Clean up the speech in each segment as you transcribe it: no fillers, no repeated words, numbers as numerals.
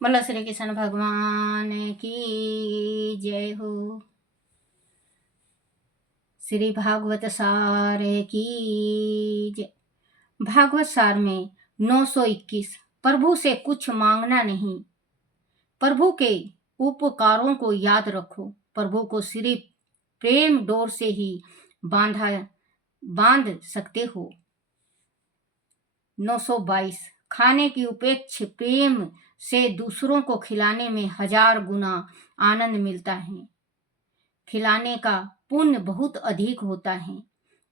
बोलो श्री कृष्ण भगवान की जय हो। श्री भागवत सार की जय। भागवत सार में 921 प्रभु से कुछ मांगना नहीं, प्रभु के उपकारों को याद रखो, प्रभु को सिर्फ प्रेम डोर से ही बांध सकते हो। 922 खाने की उपेक्ष प्रेम से दूसरों को खिलाने में 1000 गुना आनंद मिलता है। खिलाने का पुण्य बहुत अधिक होता है।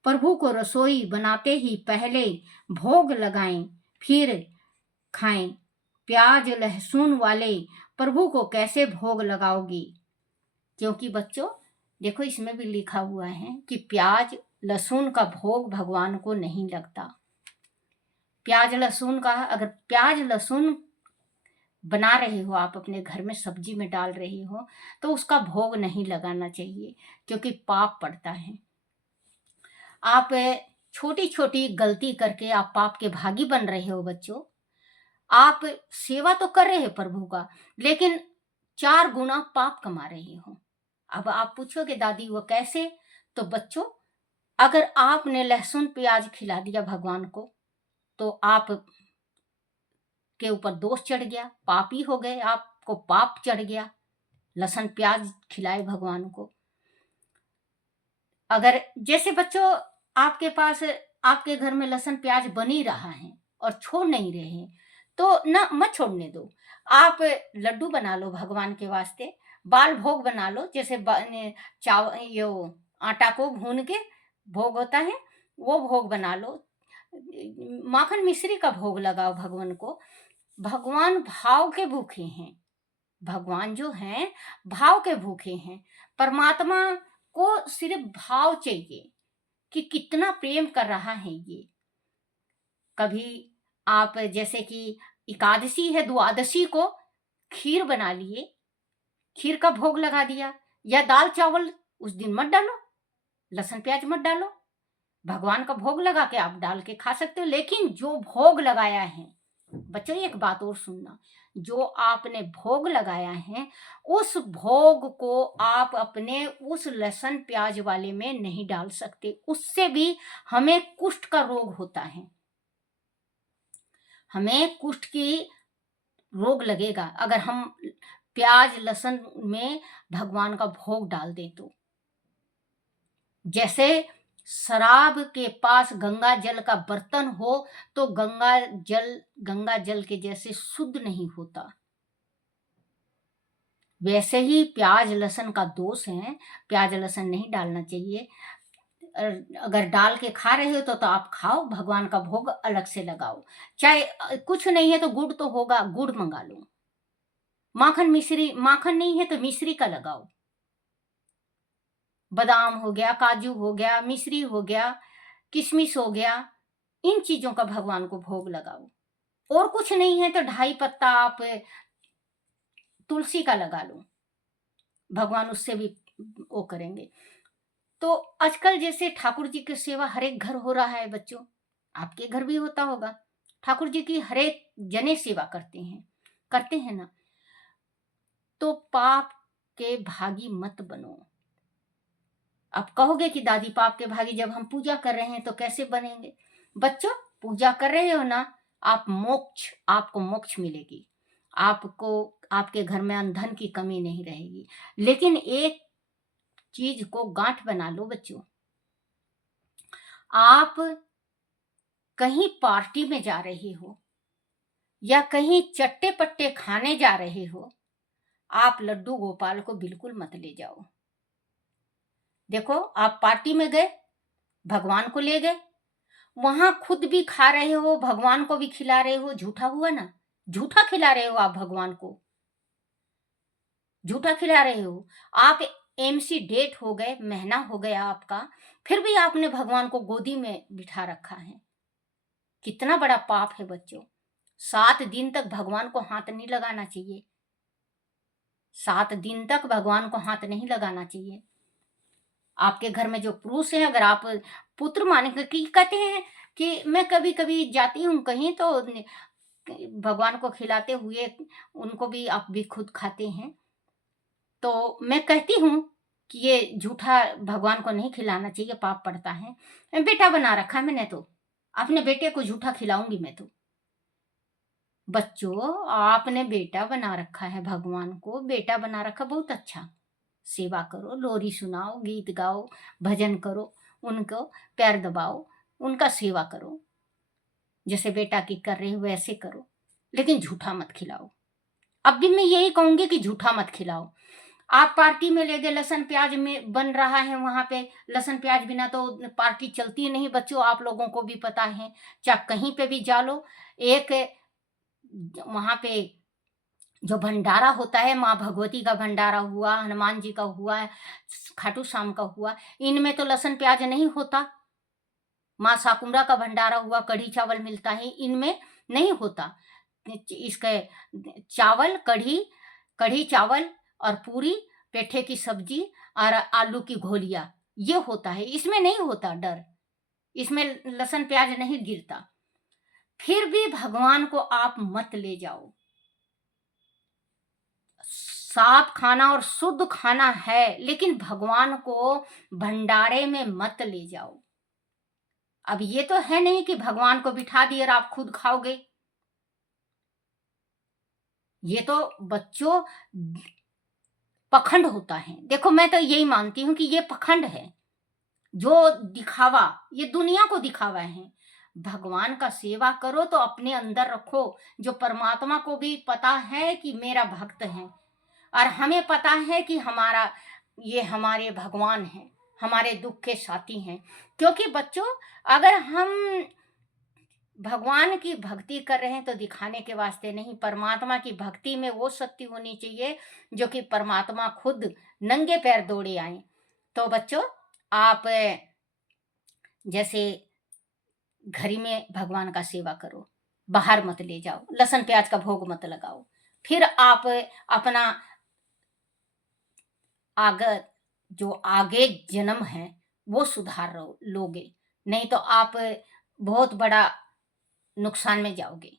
प्रभु को रसोई बनाते ही पहले भोग लगाएं, फिर खाएं। प्याज लहसुन वाले प्रभु को कैसे भोग लगाओगी? क्योंकि बच्चों देखो, इसमें भी लिखा हुआ है कि प्याज लहसुन का भोग भगवान को नहीं लगता। प्याज लहसुन का, अगर प्याज लहसुन बना रहे हो, आप अपने घर में सब्जी में डाल रहे हो, तो उसका भोग नहीं लगाना चाहिए, क्योंकि पाप पड़ता है। आप छोटी छोटी गलती करके आप पाप के भागी बन रहे हो बच्चों। आप सेवा तो कर रहे हो प्रभु का, लेकिन 4 गुना पाप कमा रहे हो। अब आप पूछोगे दादी वो कैसे? तो बच्चों, अगर आपने लहसुन प्याज खिला दिया भगवान को, तो आप के ऊपर दोष चढ़ गया, पापी हो गए, आपको पाप चढ़ गया। लहसुन प्याज खिलाए भगवान को। अगर जैसे बच्चों आपके पास, आपके घर में लहसुन प्याज बन ही रहा है और छोड़ नहीं रहे हैं, तो ना मत छोड़ने दो। आप लड्डू बना लो भगवान के वास्ते, बाल भोग बना लो। जैसे यो आटा को भून के भोग होता है, वो भोग बना लो। माखन मिश्री का भोग लगाओ भगवान को। भगवान भाव के भूखे हैं। भगवान जो हैं भाव के भूखे हैं। परमात्मा को सिर्फ भाव चाहिए कि कितना प्रेम कर रहा है ये। कभी आप जैसे कि एकादशी है, द्वादशी को खीर बना लिए, खीर का भोग लगा दिया, या दाल चावल उस दिन मत डालो, लहसुन प्याज मत डालो। भगवान का भोग लगा के आप डाल के खा सकते हो, लेकिन जो भोग लगाया है बच्चों, एक बात और सुनना, जो आपने भोग लगाया है उस भोग को आप अपने उस लहसुन प्याज वाले में नहीं डाल सकते। उससे भी हमें कुष्ठ का रोग होता है, हमें कुष्ठ की रोग लगेगा अगर हम प्याज लहसुन में भगवान का भोग डाल दें। तो जैसे शराब के पास गंगा जल का बर्तन हो, तो गंगा जल के जैसे शुद्ध नहीं होता, वैसे ही प्याज लहसुन का दोष है। प्याज लहसुन नहीं डालना चाहिए। अगर डाल के खा रहे हो तो आप खाओ, भगवान का भोग अलग से लगाओ। चाहे कुछ नहीं है तो गुड़ तो होगा, गुड़ मंगा लो। माखन मिश्री, माखन नहीं है तो मिश्री का लगाओ। बादाम हो गया, काजू हो गया, मिश्री हो गया, किशमिश हो गया, इन चीजों का भगवान को भोग लगाओ। और कुछ नहीं है तो 2.5 पत्ता आप तुलसी का लगा लो, भगवान उससे भी वो करेंगे। तो आजकल जैसे ठाकुर जी की सेवा हर एक घर हो रहा है बच्चों, आपके घर भी होता होगा। ठाकुर जी की हर एक जने सेवा करते हैं ना। तो पाप के भागी मत बनो। आप कहोगे कि दादी पाप के भागी, जब हम पूजा कर रहे हैं तो कैसे बनेंगे? बच्चों पूजा कर रहे हो ना, आपको मोक्ष मिलेगी। आपको, आपके घर में धन की कमी नहीं रहेगी। लेकिन एक चीज को गांठ बना लो बच्चों, आप कहीं पार्टी में जा रहे हो या कहीं चट्टे पट्टे खाने जा रहे हो, आप लड्डू गोपाल को बिल्कुल मत ले जाओ। देखो, आप पार्टी में गए, भगवान को ले गए, वहां खुद भी खा रहे हो, भगवान को भी खिला रहे हो, झूठा हुआ ना। झूठा खिला रहे हो आप भगवान को, झूठा खिला रहे हो। आप एमसी डेट हो गए, महीना हो गया आपका, फिर भी आपने भगवान को गोदी में बिठा रखा है। कितना बड़ा पाप है बच्चों। 7 दिन तक भगवान को हाथ नहीं लगाना चाहिए। 7 दिन तक भगवान को हाथ नहीं लगाना चाहिए। आपके घर में जो पुरुष है, अगर आप पुत्र माने, कि कहते हैं कि मैं कभी कभी जाती हूँ कहीं तो भगवान को खिलाते हुए उनको भी आप भी खुद खाते हैं। तो मैं कहती हूँ कि ये झूठा भगवान को नहीं खिलाना चाहिए, पाप पड़ता है। बेटा बना रखा है मैंने तो, अपने बेटे को झूठा खिलाऊंगी मैं तो। बच्चों, आपने बेटा बना रखा है, भगवान को बेटा बना रखा, बहुत अच्छा। सेवा करो, लोरी सुनाओ, गीत गाओ, भजन करो, उनको पैर दबाओ, उनका सेवा करो, जैसे बेटा की कर रहे हो वैसे करो, लेकिन झूठा मत खिलाओ। अब भी मैं यही कहूंगी कि झूठा मत खिलाओ। आप पार्टी में ले गए, लहसुन प्याज में बन रहा है, वहां पे लहसुन प्याज बिना तो पार्टी चलती नहीं बच्चों, आप लोगों को भी पता है। चाहे कहीं पे भी जा लो, एक वहां पे जो भंडारा होता है, माँ भगवती का भंडारा हुआ, हनुमान जी का हुआ, खाटू श्याम का हुआ, इनमें तो लहसुन प्याज नहीं होता। माँ साकुंडा का भंडारा हुआ, कढ़ी चावल मिलता है, इनमें नहीं होता। इसके चावल, कढ़ी कढ़ी चावल और पूरी, पेठे की सब्जी और आलू की घोलिया, ये होता है। इसमें नहीं होता डर, इसमें लहसुन प्याज नहीं गिरता। फिर भी भगवान को आप मत ले जाओ। साफ खाना और शुद्ध खाना है, लेकिन भगवान को भंडारे में मत ले जाओ। अब ये तो है नहीं कि भगवान को बिठा दिए और आप खुद खाओगे। ये तो बच्चों पखंड होता है। देखो, मैं तो यही मानती हूं कि ये पखंड है, जो दिखावा, ये दुनिया को दिखावा है। भगवान का सेवा करो तो अपने अंदर रखो। जो परमात्मा को भी पता है कि मेरा भक्त है, और हमें पता है कि ये हमारे भगवान हैं, हमारे दुख के साथी हैं। क्योंकि बच्चों, अगर हम भगवान की भक्ति कर रहे हैं तो दिखाने के वास्ते नहीं, परमात्मा की भक्ति में वो शक्ति होनी चाहिए जो कि परमात्मा खुद नंगे पैर दौड़े आए। तो बच्चों, आप जैसे घर में भगवान का सेवा करो, बाहर मत ले जाओ, लहसुन प्याज का भोग मत लगाओ। फिर आप अपना आगे जन्म है वो सुधार लोगे, नहीं तो आप बहुत बड़ा नुकसान में जाओगे।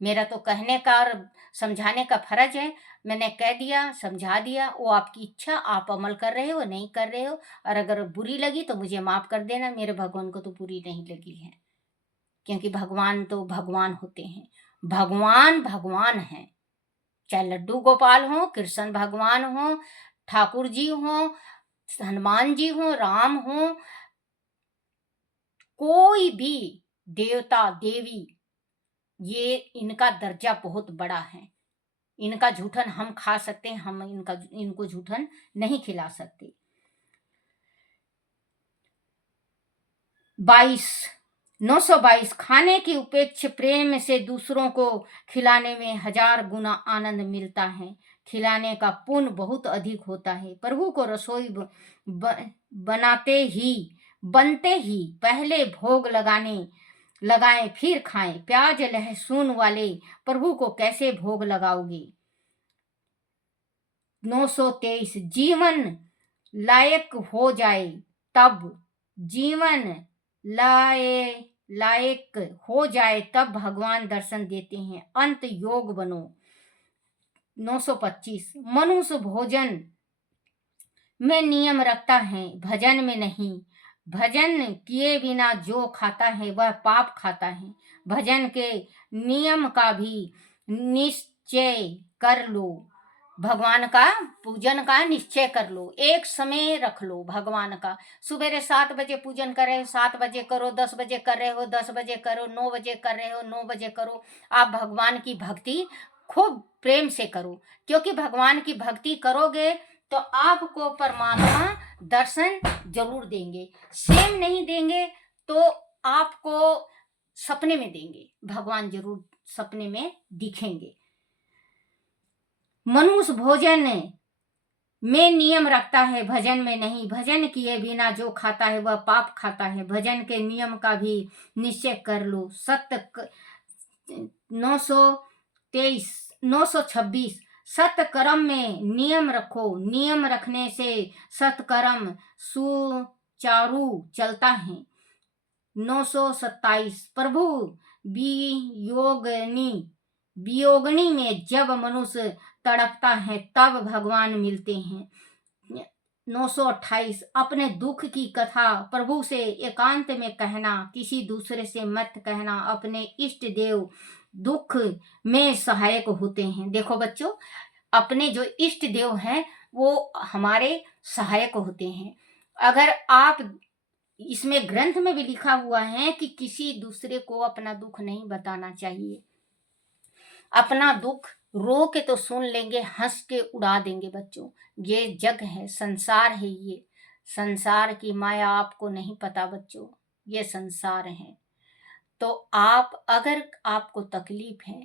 मेरा तो कहने का और समझाने का फर्ज है। मैंने कह दिया, समझा दिया, वो आपकी इच्छा, आप अमल कर रहे हो नहीं कर रहे हो, और अगर बुरी लगी तो मुझे माफ कर देना। मेरे भगवान को तो बुरी नहीं लगी है, क्योंकि भगवान तो भगवान होते हैं। भगवान भगवान है, चाहे लड्डू गोपाल हो, कृष्ण भगवान हो, ठाकुर जी हो, हनुमान जी हो, राम हो, कोई भी देवता देवी, ये इनका दर्जा बहुत बड़ा है। इनका जूठन हम खा सकते हैं, हम इनको जूठन नहीं खिला सकते। 922 खाने की उपेक्ष प्रेम से दूसरों को खिलाने में 1000 गुना आनंद मिलता है। खिलाने का पुण्य बहुत अधिक होता है। प्रभु को रसोई बनते ही पहले भोग लगाएं फिर खाएं। प्याज लहसुन वाले प्रभु को कैसे भोग लगाओगे। 923 जीवन लायक हो जाए तब लायक हो जाए तब भगवान दर्शन देते हैं। अंत योग बनो। 925 मनुष्य भोजन में नियम रखता है, भजन में नहीं। भजन किए बिना जो खाता है वह पाप खाता है। भजन के नियम का भी निश्चय कर लो। भगवान का पूजन का निश्चय कर लो, एक समय रख लो भगवान का। सुबह 7 बजे पूजन कर रहे हो, 7 बजे करो, 10 बजे कर रहे हो, 10 बजे करो, 9 बजे कर रहे हो, 9 बजे करो। आप भगवान की भक्ति खूब प्रेम से करो, क्योंकि भगवान की भक्ति करोगे तो आपको परमात्मा दर्शन जरूर देंगे। सेम नहीं देंगे तो आपको सपने में देंगे, भगवान जरूर सपने में दिखेंगे। मनुष्य भोजन में नियम रखता है, भजन में नहीं। भजन किए बिना जो खाता है वह पाप खाता है। भजन के नियम का भी निश्चय कर लो। 926 सत्कर्म में नियम रखो। नियम रखने से सत्कर्म सुचारू चलता है। 927 प्रभु वियोगनी वियोगनी में जब मनुष्य तड़पता है तब भगवान मिलते हैं। 928 अपने दुख की कथा प्रभु से एकांत में कहना, किसी दूसरे से मत कहना। अपने इष्ट देव दुख में सहायक होते हैं। देखो बच्चों, अपने जो इष्ट देव हैं वो हमारे सहायक होते हैं। अगर आप इसमें ग्रंथ में भी लिखा हुआ है कि किसी दूसरे को अपना दुख नहीं बताना चाहिए। अपना दुख रो के तो सुन लेंगे, हंस के उड़ा देंगे बच्चों। ये जग है, संसार है। ये संसार की माया आपको नहीं पता बच्चों, ये संसार है। तो आप, अगर आपको तकलीफ है,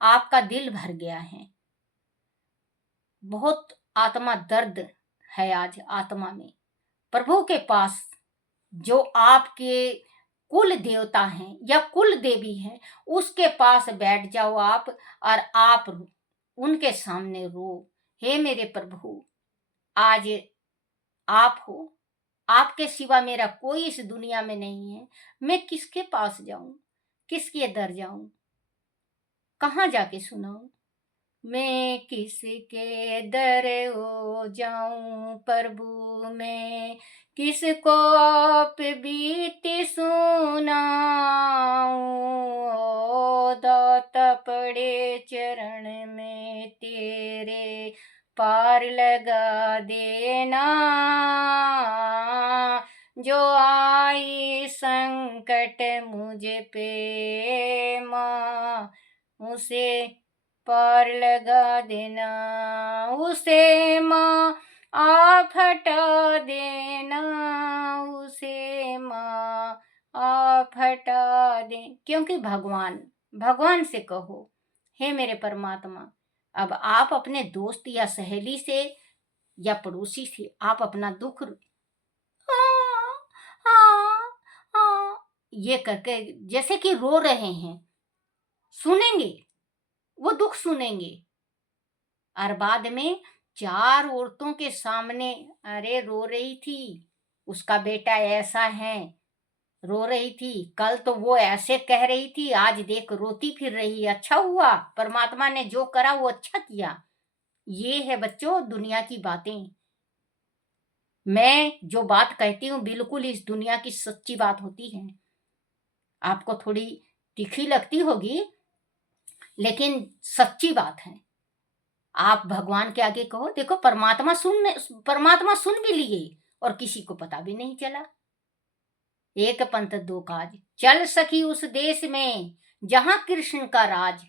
आपका दिल भर गया है, बहुत आत्मा दर्द है आज आत्मा में, प्रभु के पास जो आपके कुल देवता हैं या कुल देवी हैं, उसके पास बैठ जाओ आप, और आप उनके सामने रो, हे मेरे प्रभु, आज आप हो, आपके सिवा मेरा कोई इस दुनिया में नहीं है। मैं किसके पास जाऊं, किसके दर जाऊं, कहाँ जाके सुनाऊं? मैं किसके दर हो जाऊं प्रभु, मैं किसको आप बीती सुनाऊं? ओ दाता पड़े चरण में तेरे, पार लगा देना। जो आई संकट मुझे पे माँ, उसे पार लगा देना। उसे माँ आप हटा देना, उसे माँ आप हटा दे। क्योंकि भगवान से कहो, हे मेरे परमात्मा, अब आप अपने दोस्त या सहेली से या पड़ोसी से आप अपना दुख हाँ, हाँ, हाँ, ये करके जैसे कि रो रहे हैं, सुनेंगे, वो दुख सुनेंगे। और बाद में 4 औरतों के सामने, अरे रो रही थी, उसका बेटा ऐसा है, रो रही थी, कल तो वो ऐसे कह रही थी, आज देख रोती फिर रही। अच्छा हुआ, परमात्मा ने जो करा वो अच्छा किया। ये है बच्चों दुनिया की बातें। मैं जो बात कहती हूँ बिल्कुल इस दुनिया की सच्ची बात होती है। आपको थोड़ी तीखी लगती होगी, लेकिन सच्ची बात है। आप भगवान के आगे कहो, देखो परमात्मा सुन भी लिए और किसी को पता भी नहीं चला। एक पंथ दो काज, चल सखी उस देश में जहां कृष्ण का राज।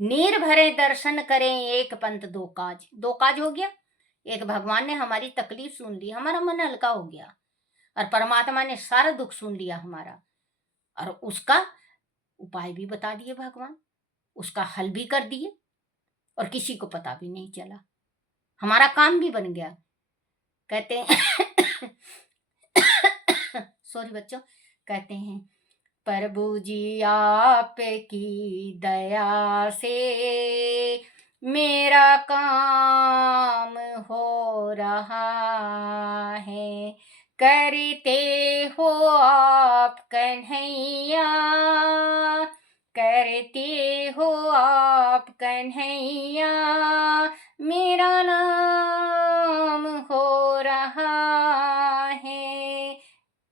नीर भरे दर्शन करें, एक पंथ दो काज। दो काज हो गया, एक भगवान ने हमारी तकलीफ सुन ली, हमारा मन हल्का हो गया, और परमात्मा ने सारा दुख सुन लिया हमारा, और उसका उपाय भी बता दिए भगवान, उसका हल भी कर दिए, और किसी को पता भी नहीं चला, हमारा काम भी बन गया। कहते हैं सॉरी बच्चों, कहते हैं प्रभु जी आपकी दया से मेरा काम हो रहा है। करते हो आप कन्हैया, करते हो आप कन्हैया, मेरा नाम हो रहा है।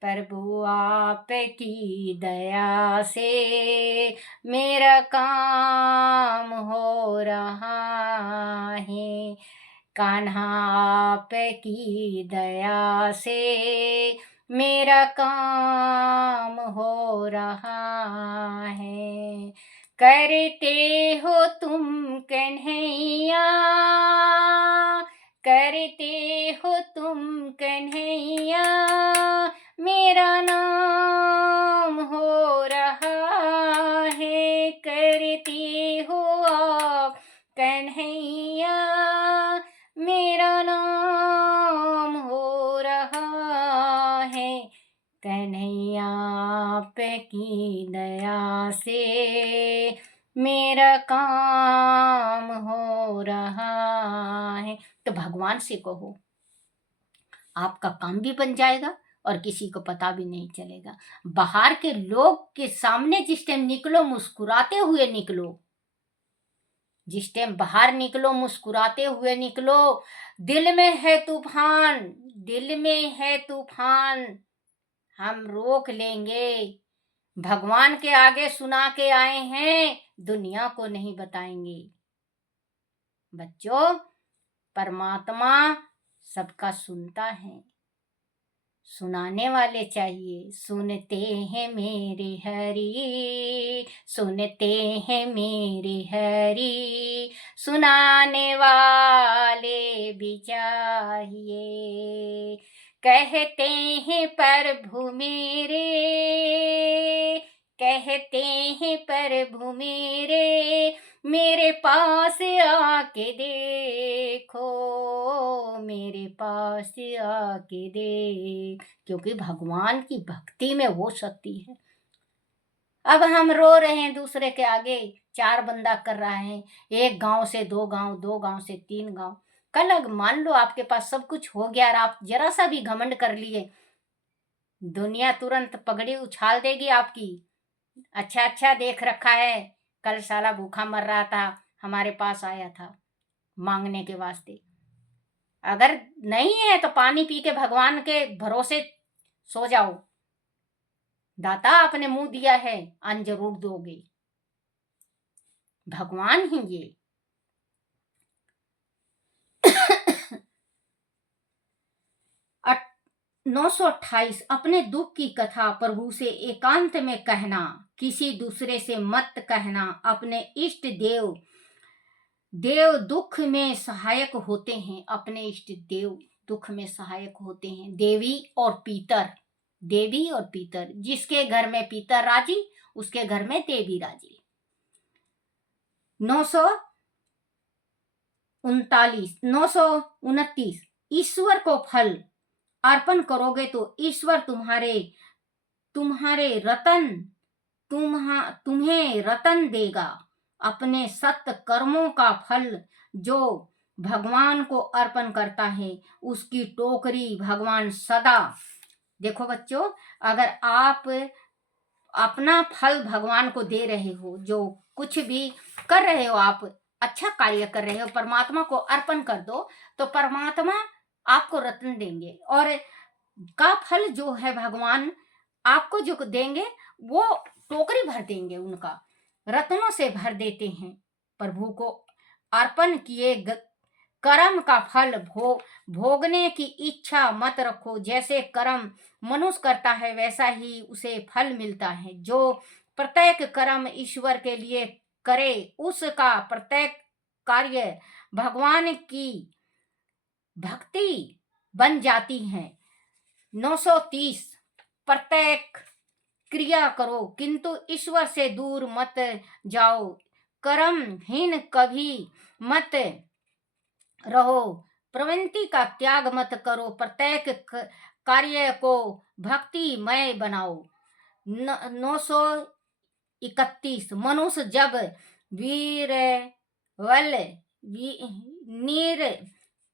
प्रभु आपकी दया से मेरा काम हो रहा है। कान्हा आपकी दया से मेरा काम हो रहा है। करते हो तुम कन्हैया, करते हो तुम कन्हैया, मेरा नाम हो रहा है। करते हो आप कन्हैया, मेरा नाम हो रहा है। कन्हैया आपकी दया से मेरा काम हो रहा है। तो भगवान से कहो, आपका काम भी बन जाएगा और किसी को पता भी नहीं चलेगा। बाहर के लोग के सामने जिस टाइम निकलो मुस्कुराते हुए निकलो, जिस टाइम बाहर निकलो मुस्कुराते हुए निकलो। दिल में है तूफान, दिल में है तूफान, हम रोक लेंगे। भगवान के आगे सुना के आए हैं, दुनिया को नहीं बताएंगे। बच्चों, परमात्मा सबका सुनता है, सुनाने वाले चाहिए। सुनते हैं मेरे हरि, सुनते हैं मेरे हरि, सुनाने वाले भी चाहिए। कहते हैं प्रभु मेरे, कहते हैं प्रभु मेरे, मेरे पास आके देखो, मेरे पास आके देख, क्योंकि भगवान की भक्ति में वो शक्ति है। अब हम रो रहे हैं दूसरे के आगे, 4 बंदा कर रहा है, 1 गांव से 2 गांव, 2 गांव से 3 गांव। कल अगर मान लो आपके पास सब कुछ हो गया और आप जरा सा भी घमंड कर लिए, दुनिया तुरंत पगड़ी उछाल देगी आपकी। अच्छा अच्छा देख रखा है, कल साला भूखा मर रहा था, हमारे पास आया था मांगने के वास्ते। अगर नहीं है तो पानी पी के भगवान के भरोसे सो जाओ। दाता आपने मुंह दिया है, अन्न जरूर दोगे। भगवान ही ये। 928 अपने दुख की कथा प्रभु से एकांत में कहना, किसी दूसरे से मत कहना। अपने इष्ट देव दुख में सहायक होते हैं, अपने इष्ट देव दुख में सहायक होते हैं। देवी और पीतर, देवी और पीतर, जिसके घर में पीतर राजी उसके घर में देवी राजी। 929 ईश्वर को फल अर्पण करोगे तो ईश्वर तुम्हें रतन देगा। अपने सत्य कर्मों का फल जो भगवान को अर्पण करता है, उसकी टोकरी भगवान सदा। देखो बच्चों, अगर आप अपना फल भगवान को दे रहे हो, जो कुछ भी कर रहे हो, आप अच्छा कार्य कर रहे हो, परमात्मा को अर्पण कर दो, तो परमात्मा आपको रत्न देंगे। और का फल जो है भगवान आपको जो देंगे वो टोकरी भर देंगे, उनका रत्नों से भर देते हैं। प्रभु को अर्पण किए कर्म का फल भोगने की इच्छा मत रखो। जैसे कर्म मनुष्य करता है वैसा ही उसे फल मिलता है। जो प्रत्येक कर्म ईश्वर के लिए करे, उसका प्रत्येक कार्य भगवान की भक्ति बन जाती है। 930 प्रत्येक क्रिया करो किंतु ईश्वर से दूर मत जाओ। कर्महीन कभी मत रहो, प्रवृत्ति का त्याग मत करो। प्रत्येक कार्य को भक्तिमय बनाओ। 931 मनुष्य जब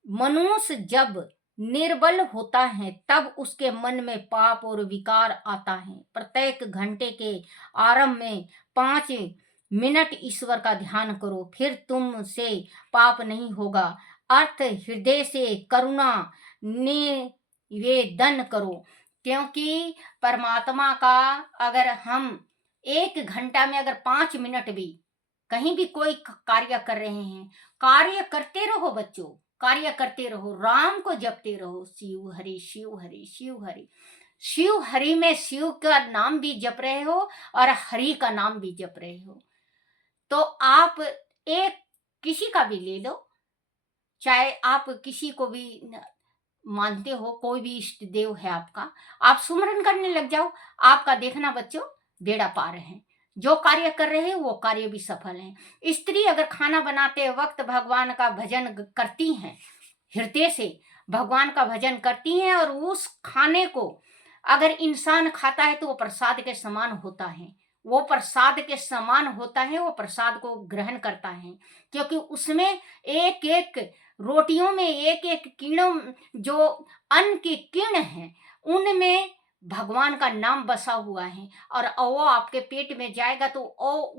मनुष्य जब निर्बल होता है तब उसके मन में पाप और विकार आता है। प्रत्येक घंटे के आरंभ में 5 मिनट ईश्वर का ध्यान करो, फिर तुमसे पाप नहीं होगा। अर्थ हृदय से करुणा निवेदन करो, क्योंकि परमात्मा का अगर हम 1 घंटा में अगर 5 मिनट भी कहीं भी कोई कार्य कर रहे हैं, कार्य करते रहो बच्चों, कार्य करते रहो, राम को जपते रहो। शिव हरि शिव हरि शिव हरि। शिव हरि में शिव का नाम भी जप रहे हो और हरि का नाम भी जप रहे हो। तो आप एक किसी का भी ले लो, चाहे आप किसी को भी मानते हो, कोई भी इष्ट देव है आपका, आप सुमरन करने लग जाओ। आपका देखना बच्चों बेड़ा पार है। जो कार्य कर रहे हैं वो कार्य भी सफल है। स्त्री अगर खाना बनाते वक्त भगवान का भजन करती हैं, हृदय से भगवान का भजन करती हैं, और उस खाने को अगर इंसान खाता है तो वो प्रसाद के समान होता है, वो प्रसाद के समान होता है, वो प्रसाद को ग्रहण करता है, क्योंकि उसमें एक एक रोटियों में एक एक कीड़ों, जो अन्न के किरण हैं, उनमें भगवान का नाम बसा हुआ है, और वो आपके पेट में जाएगा तो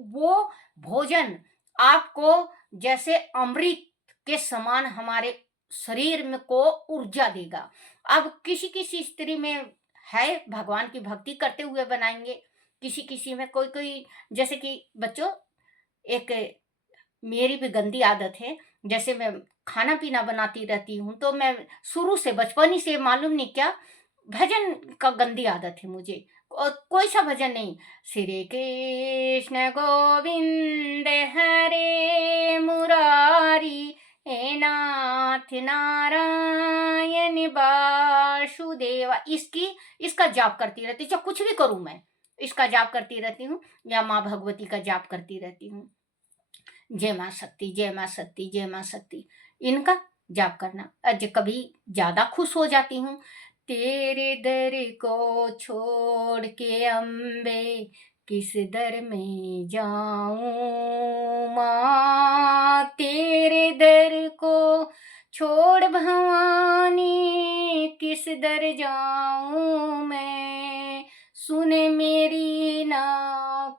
वो भोजन आपको जैसे अमृत के समान हमारे शरीर में को ऊर्जा देगा। अब किसी किसी स्त्री में है भगवान की भक्ति करते हुए बनाएंगे, किसी किसी में कोई कोई, जैसे कि बच्चों, एक मेरी भी गंदी आदत है। जैसे मैं खाना पीना बनाती रहती हूँ तो मैं शुरू से बचपन ही से मालूम नहीं क्या भजन का गंदी आदत है मुझे। और कोई सा भजन नहीं, श्री कृष्ण गोविंद हरे मुरारी, हे नाथ नारायण वासुदेवा, इसका जाप करती रहती हूँ। चाहे कुछ भी करूँ मैं इसका जाप करती रहती हूँ, या माँ भगवती का जाप करती रहती हूँ। जय माँ शक्ति, जय माँ शक्ति, जय माँ शक्ति, इनका जाप करना। आज कभी ज्यादा खुश हो जाती हूँ, तेरे दर को छोड़ के अम्बे किस दर में जाऊं माँ, तेरे दर को छोड़ भवानी किस दर जाऊं मैं, सुने मेरी ना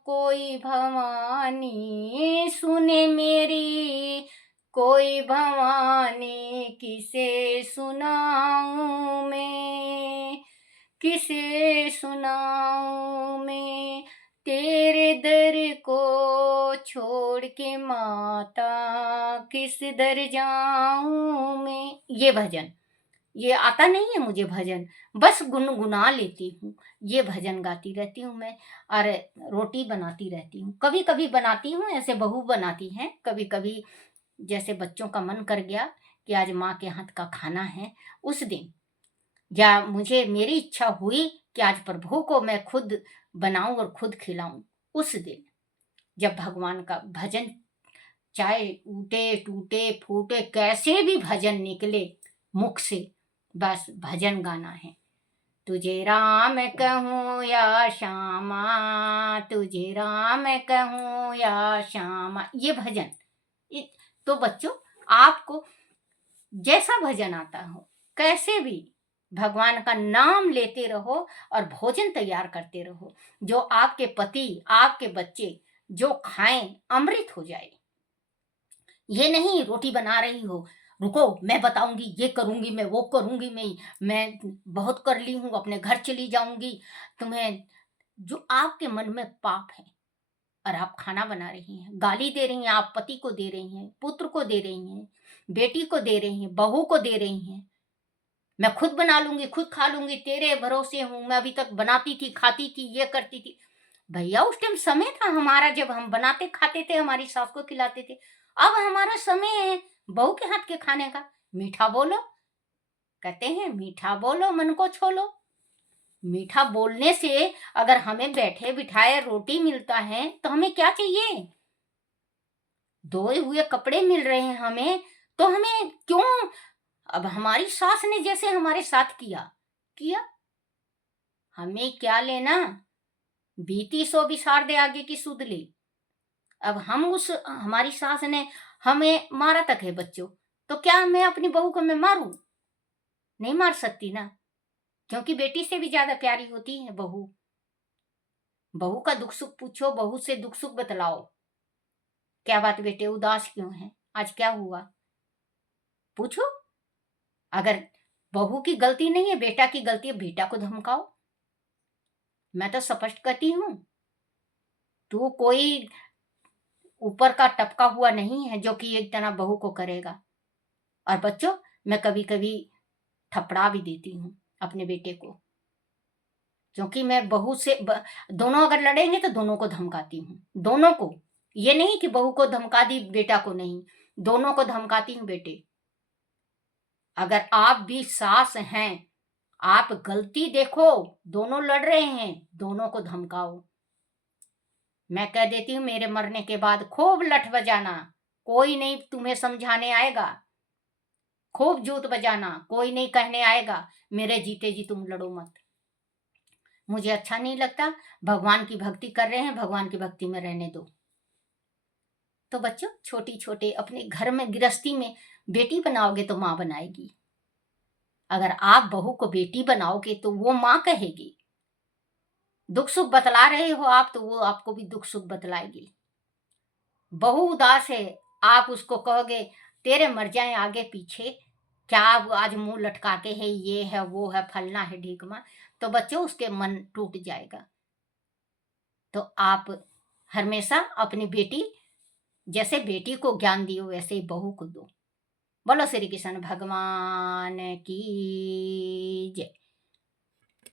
कोई भवानी, सुने मेरी कोई भवानी, किसे सुनाऊं मैं, किसे सुनाऊं मैं, तेरे दर को छोड़ के माता किस दर जाऊं मैं। ये भजन, ये आता नहीं है मुझे भजन, बस गुनगुना लेती हूँ, ये भजन गाती रहती हूँ मैं। और रोटी बनाती रहती हूँ, कभी कभी बनाती हूँ, ऐसे बहू बनाती हैं कभी कभी, जैसे बच्चों का मन कर गया कि आज माँ के हाथ का खाना है उस दिन, या मुझे मेरी इच्छा हुई कि आज प्रभु को मैं खुद बनाऊं और खुद खिलाऊं, उस दिन जब भगवान का भजन, चाहे टूटे टूटे फूटे कैसे भी भजन निकले मुख से, बस भजन गाना है। तुझे राम कहूँ या श्यामा, तुझे राम कहूँ या श्यामा, ये भजन। तो बच्चों, आपको जैसा भजन आता हो, कैसे भी भगवान का नाम लेते रहो और भोजन तैयार करते रहो, जो आपके पति आपके बच्चे जो खाएं अमृत हो जाए। ये नहीं रोटी बना रही हो, रुको मैं बताऊंगी, ये करूंगी मैं, वो करूंगी मैं बहुत कर ली हूं, अपने घर चली जाऊंगी। तुम्हें जो आपके मन में पाप है और आप खाना बना रही हैं, गाली दे रही हैं, आप पति को दे रही हैं, पुत्र को दे रही हैं, बेटी को दे रही हैं, बहू को दे रही हैं, मैं खुद बना लूंगी खुद खा लूंगी, तेरे भरोसे हूं, मैं अभी तक बनाती थी खाती थी ये करती थी। भैया उस टाइम समय था हमारा जब हम बनाते खाते थे, हमारी सास को खिलाते थे। अब हमारा समय है बहू के हाथ के खाने का। मीठा बोलो, कहते हैं मीठा बोलो मन को छोलो। मीठा बोलने से अगर हमें बैठे बिठाए रोटी मिलता है तो हमें क्या चाहिए, धोए हुए कपड़े मिल रहे हैं हमें, तो हमें क्यों। अब हमारी सास ने जैसे हमारे साथ किया किया, हमें क्या लेना, बीती सो बिसार दे आगे की सुध ले। अब हम उस हमारी सास ने हमें मारा तक है बच्चों, तो क्या मैं अपनी बहू को मैं मारूं, नहीं मार सकती ना, क्योंकि बेटी से भी ज्यादा प्यारी होती है बहू। बहू का दुख सुख पूछो, बहू से दुख सुख बतलाओ, क्या बात बेटे उदास क्यों है, आज क्या हुआ, पूछो। अगर बहू की गलती नहीं है, बेटा की गलती है, बेटा को धमकाओ। मैं तो स्पष्ट कहती हूं, तू कोई ऊपर का टपका हुआ नहीं है जो कि एक तना बहू को करेगा। और बच्चों, मैं कभी कभी थपड़ा भी देती हूँ अपने बेटे को, क्योंकि मैं बहू से दोनों अगर लड़ेंगे तो दोनों को धमकाती हूँ, दोनों को। ये नहीं कि बहू को धमका दी बेटा को नहीं, दोनों को धमकाती हूँ। बेटे अगर आप भी सास हैं, आप गलती देखो, दोनों लड़ रहे हैं, दोनों को धमकाओ। मैं कह देती हूँ मेरे मरने के बाद खूब लठ बजाना, कोई नहीं तुम्हें समझाने आएगा, खूब जूत बजाना, कोई नहीं कहने आएगा मेरे जीते जी तुम लड़ो मत। मुझे अच्छा नहीं लगता, भगवान की भक्ति कर रहे हैं, भगवान की भक्ति में रहने दो। तो बच्चों, छोटी छोटे अपने घर में गृहस्थी में बेटी बनाओगे तो माँ बनाएगी। अगर आप बहू को बेटी बनाओगे तो वो माँ कहेगी। दुख सुख बतला रहे हो आप तो वो आपको भी दुख सुख बतलाएगी। बहू उदास है, आप उसको कहोगे तेरे मर जाए आगे पीछे, क्या अब आज मुंह लटका के है, ये है वो है फलना है ढीकमा, तो बच्चों उसके मन टूट जाएगा। तो आप हमेशा अपनी बेटी, जैसे बेटी को ज्ञान दियो वैसे ही बहू को दो। बोलो श्री कृष्ण भगवान की जय।